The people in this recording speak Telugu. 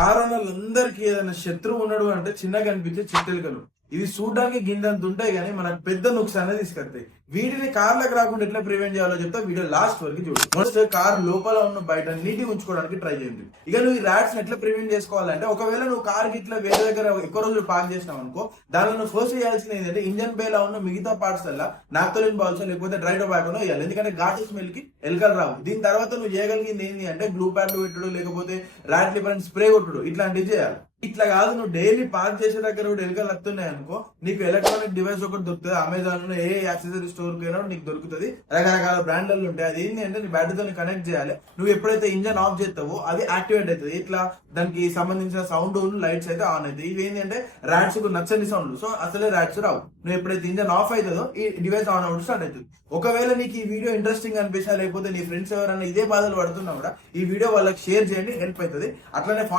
కారణాలందరికీ ఏదైనా శత్రువు ఉన్నాడు అంటే చిన్నగా కనిపించే చిట్టెలుకలు. ఇవి చూడడానికి గింజంత ఉంటాయి కానీ మనకు పెద్ద నుక్సానే తీసుకొస్తాయి. వీటిని కార్లకు రాకుండా ఎట్లా ప్రివెంట్ చేయాలో చెప్తా, వీడియో లాస్ట్ వరకు చూడు. ఫస్ట్ కార్ లోపల ఉన్న బయట నీటిగా ఉంచుకోవడానికి ట్రై చేయండి. ఇక నువ్వు ఈ ర్యాట్స్ ఎట్లా ప్రివెంట్ చేసుకోవాలంటే, ఒకవేళ నువ్వు కార్ కి ఇట్లా వేరే దగ్గర ఎక్కువ రోజులు పార్క్ చేసినావు అనుకో, దానిలో నువ్వు ఫస్ట్ చేయాల్సింది ఏంటంటే ఇంజన్ బేలా ఉన్న మిగతా పార్ట్స్ అలా నాప్తలిన్ బాల్స్ లేకపోతే డ్రై టొబాకో వేయాలి. ఎందుకంటే ఘాటు స్మెల్ కి ఎలకలు రావు. దీని తర్వాత నువ్వు చేయగలిగింది ఏంటి అంటే గ్లూ ప్యాడ్లు పెట్టడు, లేకపోతే ర్యాట్ లిపరెంట్ స్ప్రే కొట్టుడు, ఇట్లాంటివి చేయాలి. ఇట్లా కాదు, నువ్వు డైలీ పార్క్ చేసే దగ్గర కూడా ఎలుకలు వస్తున్నాయి అనుకో, నీకు ఎలక్ట్రానిక్ డివైస్ ఒకటి దొరుకుతుంది. అమెజాన్ లో ఏ యాక్సెసరీ స్టోర్ కి నీకు దొరుకుతుంది. రకరకాల బ్రాండ్లు ఉంటాయి. అది ఏంటి అంటే నీ బ్యాటరీతో కనెక్ట్ చేయాలి. నువ్వు ఎప్పుడైతే ఇంజన్ ఆఫ్ చేస్తావో అది యాక్టివేట్ అవుతుంది. ఇట్లా దానికి సంబంధించిన సౌండ్ లైట్స్ అయితే ఆన్ అవుతాయి. ఇవి ఏంటంటే ర్యాట్స్ కు నచ్చని సౌండ్. సో అసలే ర్యాట్స్ రావు. నువ్వు ఎప్పుడైతే ఇంజన్ ఆఫ్ అవుతుందో ఈ డివైస్ ఆన్ అవ్వడం స్టార్ట్ అవుతుంది. ఒకవేళ నీకు ఈ వీడియో ఇంట్రెస్టింగ్ అనిపిస్తా, లేకపోతే నీ ఫ్రెండ్స్ ఎవరైనా ఇదే బాధలు పడుతున్నా కూడా ఈ వీడియో వాళ్ళకి షేర్ చేయండి, హెల్ప్ అవుతుంది. అట్లనే